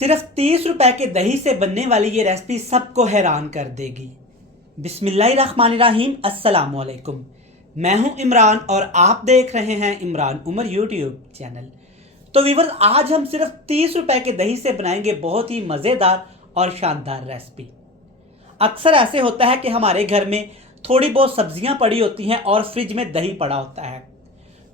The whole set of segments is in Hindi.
सिर्फ 30 रुपए के दही से बनने वाली ये रेसिपी सबको हैरान कर देगी। बिस्मिल्लाहिर्रहमानिर्रहीम, अस्सलाम वालेकुम। मैं हूं इमरान और आप देख रहे हैं इमरान उमर यूट्यूब चैनल। तो व्यूअर्स, आज हम सिर्फ 30 रुपए के दही से बनाएंगे बहुत ही मज़ेदार और शानदार रेसिपी। अक्सर ऐसे होता है कि हमारे घर में थोड़ी बहुत सब्जियां पड़ी होती हैं और फ्रिज में दही पड़ा होता है।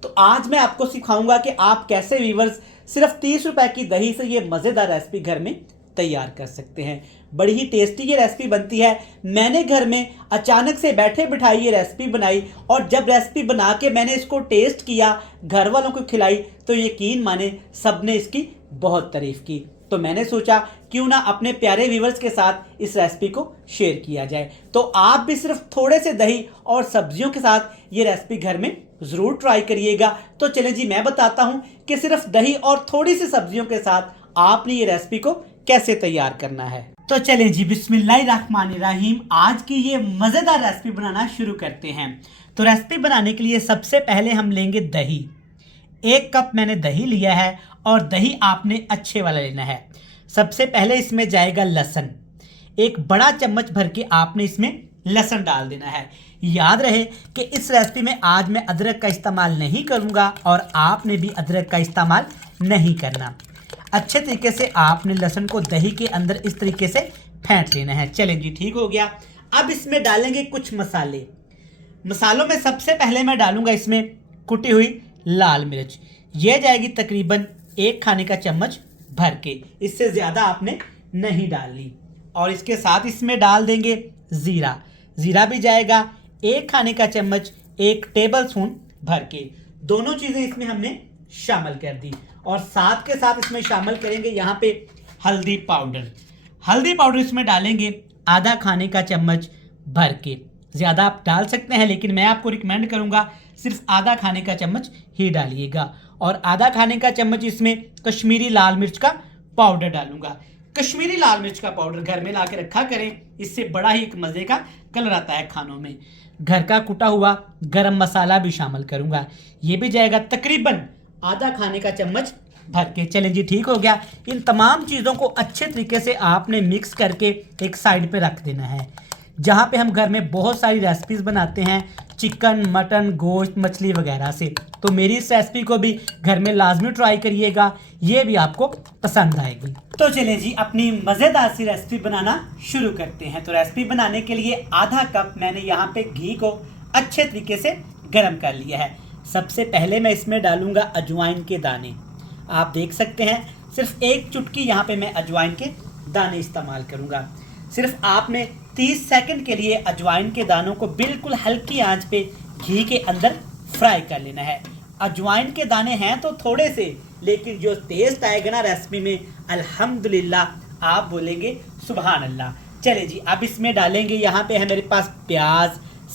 तो आज मैं आपको सिखाऊंगा कि आप कैसे व्यूअर्स सिर्फ 30 रुपए की दही से ये मज़ेदार रेसिपी घर में तैयार कर सकते हैं। बड़ी ही टेस्टी ये रेसिपी बनती है। मैंने घर में अचानक से बैठे बिठाई ये रेसिपी बनाई और जब रेसिपी बना के मैंने इसको टेस्ट किया, घर वालों को खिलाई, तो यकीन माने सबने इसकी बहुत तारीफ की। तो मैंने सोचा क्यों ना अपने प्यारे व्यूवर्स के साथ इस रेसिपी को शेयर किया जाए। तो आप भी सिर्फ थोड़े से दही और सब्जियों के साथ ये रेसिपी घर में ज़रूर ट्राई करिएगा। तो चलें जी, मैं बताता हूँ कि सिर्फ दही और थोड़ी सी सब्जियों के साथ आपने ये रेसिपी को कैसे तैयार करना है। तो चलें जी, बिस्मिल्लाहिर्रहमानिर्रहीम, आज की ये मज़ेदार रेसिपी बनाना शुरू करते हैं। तो रेसिपी बनाने के लिए सबसे पहले हम लेंगे दही। 1 कप मैंने दही लिया है और दही आपने अच्छे वाला लेना है। सबसे पहले इसमें जाएगा लहसुन। 1 बड़ा चम्मच भर के आपने इसमें लहसुन डाल देना है। याद रहे कि इस रेसिपी में आज मैं अदरक का इस्तेमाल नहीं करूंगा और आपने भी अदरक का इस्तेमाल नहीं करना। अच्छे तरीके से आपने लहसुन को दही के अंदर इस तरीके से फेंट लेना है। चलें जी, ठीक हो गया। अब इसमें डालेंगे कुछ मसाले। मसालों में सबसे पहले मैं डालूंगा इसमें कुटी हुई लाल मिर्च। यह जाएगी तकरीबन 1 खाने का चम्मच भर के, इससे ज़्यादा आपने नहीं डालनी। और इसके साथ इसमें डाल देंगे ज़ीरा। ज़ीरा भी जाएगा 1 खाने का चम्मच, 1 टेबल स्पून भर के। दोनों चीज़ें इसमें हमने शामिल कर दी। और साथ के साथ इसमें शामिल करेंगे यहाँ पे हल्दी पाउडर। हल्दी पाउडर इसमें डालेंगे आधा खाने का चम्मच भर के। ज़्यादा आप डाल सकते हैं, लेकिन मैं आपको रिकमेंड करूँगा सिर्फ आधा खाने का चम्मच ही डालिएगा। और आधा खाने का चम्मच इसमें कश्मीरी लाल मिर्च का पाउडर डालूंगा। कश्मीरी लाल मिर्च का पाउडर घर में ला के रखा करें, इससे बड़ा ही एक मज़े का कलर आता है खानों में। घर का कुटा हुआ गरम मसाला भी शामिल करूंगा, ये भी जाएगा तकरीबन आधा खाने का चम्मच भर के। चलें जी, ठीक हो गया। इन तमाम चीज़ों को अच्छे तरीके से आपने मिक्स करके एक साइड पे रख देना है। जहाँ पे हम घर में बहुत सारी रेसिपीज़ बनाते हैं, चिकन, मटन, गोश्त, मछली वगैरह से, तो मेरी इस रेसिपी को भी घर में लाजमी ट्राई करिएगा, ये भी आपको पसंद आएगी। तो चलें जी, अपनी मज़ेदार सी रेसिपी बनाना शुरू करते हैं। तो रेसिपी बनाने के लिए आधा कप मैंने यहाँ पे घी को अच्छे तरीके से गर्म कर लिया है। सबसे पहले मैं इसमें डालूंगा अजवाइन के दाने। आप देख सकते हैं सिर्फ 1 चुटकी यहाँ पे मैं अजवाइन के दाने इस्तेमाल करूँगा। सिर्फ आपने 30 सेकंड के लिए अजवाइन के दानों को बिल्कुल हल्की आंच पे घी के अंदर फ्राई कर लेना है। अजवाइन के दाने हैं तो थोड़े से, लेकिन जो टेस्ट आएगा ना रेसिपी में, अल्हम्दुलिल्लाह आप बोलेंगे सुभान अल्लाह। चले जी, अब इसमें डालेंगे यहाँ पे है मेरे पास प्याज,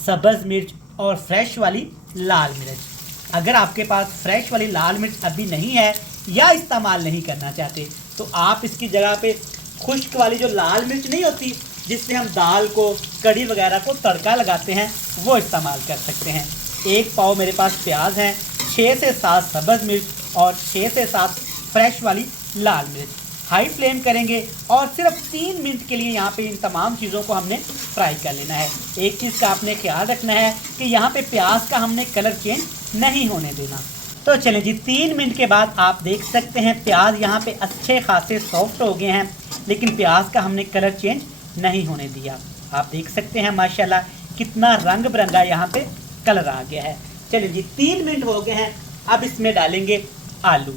सब्ज़ मिर्च और फ्रेश वाली लाल मिर्च। अगर आपके पास फ्रेश वाली लाल मिर्च अभी नहीं है या इस्तेमाल नहीं करना चाहते, तो आप इसकी जगह पे खुश्क वाली जो लाल मिर्च नहीं होती जिससे हम दाल को, कड़ी वगैरह को तड़का लगाते हैं, वो इस्तेमाल कर सकते हैं। 1 पाव मेरे पास प्याज हैं, 6 से 7 सब्ज़ मिर्च और 6 से 7 फ्रेश वाली लाल मिर्च। हाई फ्लेम करेंगे और सिर्फ 3 मिनट के लिए यहाँ पे इन तमाम चीज़ों को हमने फ्राई कर लेना है। एक चीज़ का आपने ख्याल रखना है कि यहाँ पे प्याज का हमने कलर चेंज नहीं होने देना। तो चलें जी, 3 मिनट के बाद आप देख सकते हैं प्याज यहाँ पे अच्छे खासे सॉफ्ट हो गए हैं, लेकिन प्याज का हमने कलर चेंज नहीं होने दिया। आप देख सकते हैं माशाल्लाह कितना रंग बिरंगा यहाँ पे कलर आ गया है। चलिए जी, 3 मिनट हो गए हैं। अब इसमें डालेंगे आलू।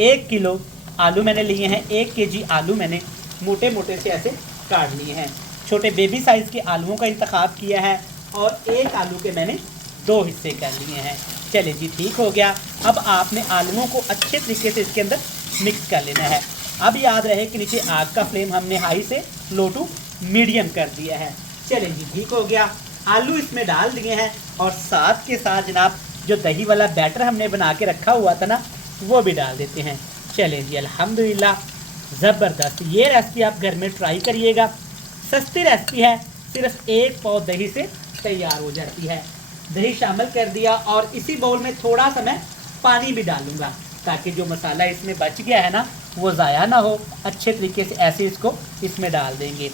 1 किलो आलू मैंने लिए हैं। 1 केजी आलू मैंने मोटे मोटे से ऐसे काट लिए हैं। छोटे बेबी साइज़ के आलूओं का इंतखाब किया है और 1 आलू के मैंने 2 हिस्से कर लिए हैं। चलिए जी, ठीक हो गया। अब आपने आलूओं को अच्छे तरीके से इसके अंदर मिक्स कर लेना है। अब याद रहे कि नीचे आग का फ्लेम हमने हाई से लो टू मीडियम कर दिया है। चलें जी, ठीक हो गया। आलू इसमें डाल दिए हैं और साथ के साथ जनाब जो दही वाला बैटर हमने बना के रखा हुआ था ना, वो भी डाल देते हैं। चलें जी, अल्हम्दुलिल्लाह ज़बरदस्त। ये रेसिपी आप घर में ट्राई करिएगा। सस्ती रेसिपी है, सिर्फ 1 पाव दही से तैयार हो जाती है। दही शामिल कर दिया और इसी बाउल में थोड़ा सा मैं पानी भी डालूंगा ताकि जो मसाला इसमें बच गया है ना, वो ज़ाया ना हो, अच्छे तरीके से ऐसे इसको इसमें डाल देंगे।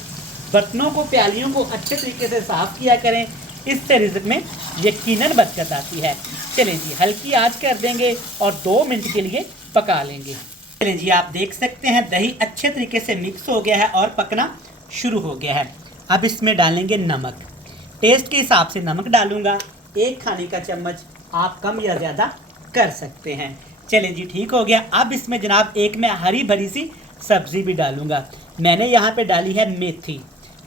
बर्तनों को, प्यालियों को अच्छे तरीके से साफ़ किया करें, इससे रिज़्क में यकीनन बरकत आती है। चलें जी, हल्की आंच कर देंगे और 2 मिनट के लिए पका लेंगे। चलें जी, आप देख सकते हैं दही अच्छे तरीके से मिक्स हो गया है और पकना शुरू हो गया है। अब इसमें डालेंगे नमक। टेस्ट के हिसाब से नमक डालूंगा, 1 खाने का चम्मच, आप कम या ज़्यादा कर सकते हैं। चलें जी, ठीक हो गया। अब इसमें जनाब एक मैं हरी भरी सी सब्ज़ी भी डालूंगा। मैंने यहाँ पे डाली है मेथी,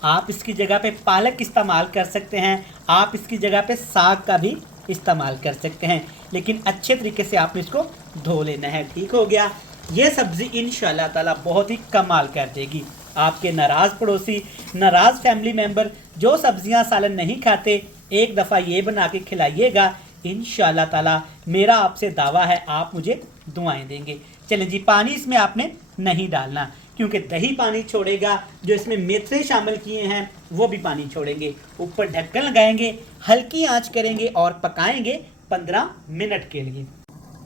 आप इसकी जगह पे पालक इस्तेमाल कर सकते हैं, आप इसकी जगह पे साग का भी इस्तेमाल कर सकते हैं, लेकिन अच्छे तरीके से आपने इसको धो लेना है। ठीक हो गया। ये सब्ज़ी इंशाल्लाह ताला बहुत ही कमाल कर देगी। आपके नाराज़ पड़ोसी, नाराज़ फैमिली मेम्बर जो सब्ज़ियां सालन नहीं खाते, एक दफ़ा ये बना के खिलाइएगा, इंशाल्लाह ताला मेरा आपसे दावा है आप मुझे दुआएं देंगे। चलें जी, पानी इसमें आपने नहीं डालना, क्योंकि दही पानी छोड़ेगा, जो इसमें मेथरे शामिल किए हैं वो भी पानी छोड़ेंगे। ऊपर ढक्कन लगाएंगे, हल्की आंच करेंगे और पकाएंगे 15 मिनट के लिए।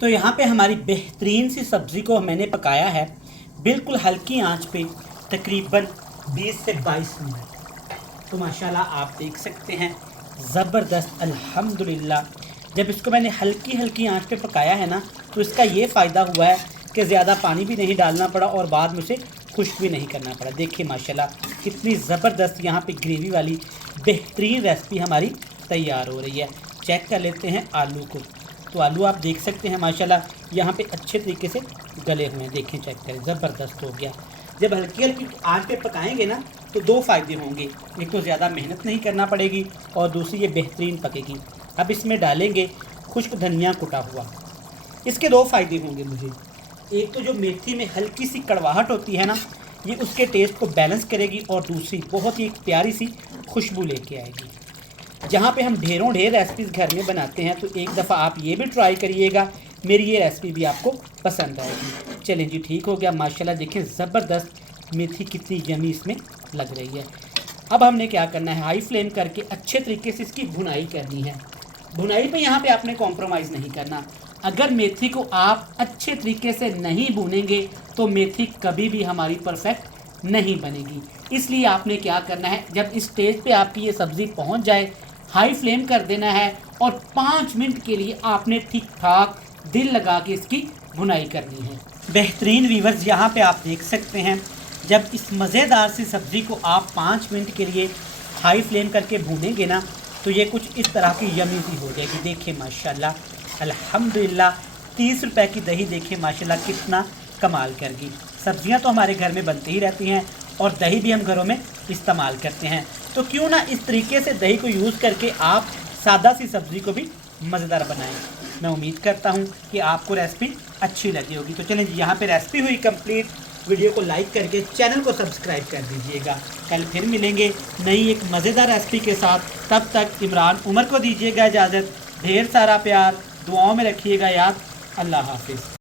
तो यहाँ पे हमारी बेहतरीन सी सब्ज़ी को मैंने पकाया है बिल्कुल हल्की आंच पे तकरीबन 20 से 22 मिनट। तो माशाल्लाह आप देख सकते हैं ज़बरदस्त, अल्हम्दुलिल्लाह। जब इसको मैंने हल्की हल्की आंच पे पकाया है ना, तो इसका ये फ़ायदा हुआ है कि ज़्यादा पानी भी नहीं डालना पड़ा और बाद में उसे खुश्क भी नहीं करना पड़ा। देखिए माशाल्लाह कितनी ज़बरदस्त यहाँ पे ग्रेवी वाली बेहतरीन रेसिपी हमारी तैयार हो रही है। चेक कर लेते हैं आलू को। तो आलू आप देख सकते हैं माशाल्लाह यहाँ पे अच्छे तरीके से गले हुए हैं। देखें, चेक करें, ज़बरदस्त हो गया। जब हल्की हल्की आंच पे पकाएंगे ना, तो 2 फ़ायदे होंगे, एक तो ज़्यादा मेहनत नहीं करना पड़ेगी और दूसरी ये बेहतरीन पकेगी। अब इसमें डालेंगे खुश्क धनिया कुटा हुआ। इसके 2 फ़ायदे होंगे मुझे। एक तो जो मेथी में हल्की सी कड़वाहट होती है ना, ये उसके टेस्ट को बैलेंस करेगी, और दूसरी बहुत ही एक प्यारी सी खुशबू लेके आएगी। जहाँ पे हम ढेरों ढेर रेसिपीज़ घर में बनाते हैं, तो एक दफ़ा आप ये भी ट्राई करिएगा, मेरी ये रेसिपी भी आपको पसंद आएगी। चलें जी, ठीक हो गया। माशाल्लाह देखें ज़बरदस्त मेथी कितनी यमी इसमें लग रही है। अब हमने क्या करना है, हाई फ्लेम करके अच्छे तरीके से इसकी भुनाई करनी है। भुनाई पे यहाँ पे आपने कॉम्प्रोमाइज़ नहीं करना। अगर मेथी को आप अच्छे तरीके से नहीं भूनेंगे तो मेथी कभी भी हमारी परफेक्ट नहीं बनेगी। इसलिए आपने क्या करना है, जब इस स्टेज पे आपकी ये सब्ज़ी पहुँच जाए, हाई फ्लेम कर देना है और 5 मिनट के लिए आपने ठीक ठाक दिल लगा के इसकी भुनाई करनी है। बेहतरीन व्यूअर्स, यहाँ पे आप देख सकते हैं जब इस मज़ेदार सी सब्ज़ी को आप 5 मिनट के लिए हाई फ्लेम करके भूनेंगे ना, तो ये कुछ इस तरह की यमी सी हो जाएगी। देखिए माशाल्लाह, अल्हम्दुलिल्लाह। 30 रुपए की दही देखिए माशाल्लाह कितना कमाल करगी। सब्ज़ियाँ तो हमारे घर में बनती ही रहती हैं और दही भी हम घरों में इस्तेमाल करते हैं, तो क्यों ना इस तरीके से दही को यूज़ करके आप सादा सी सब्ज़ी को भी मज़ेदार बनाएं। मैं उम्मीद करता हूँ कि आपको रेसिपी अच्छी लगी होगी। तो चलें जी, यहाँ पे रेसिपी हुई कंप्लीट। वीडियो को लाइक करके चैनल को सब्सक्राइब कर दीजिएगा। कल फिर मिलेंगे नई एक मज़ेदार रेसिपी के साथ। तब तक इमरान उमर को दीजिएगा इजाज़त। ढेर सारा प्यार, दुआओं में रखिएगा याद। अल्लाह हाफिज़।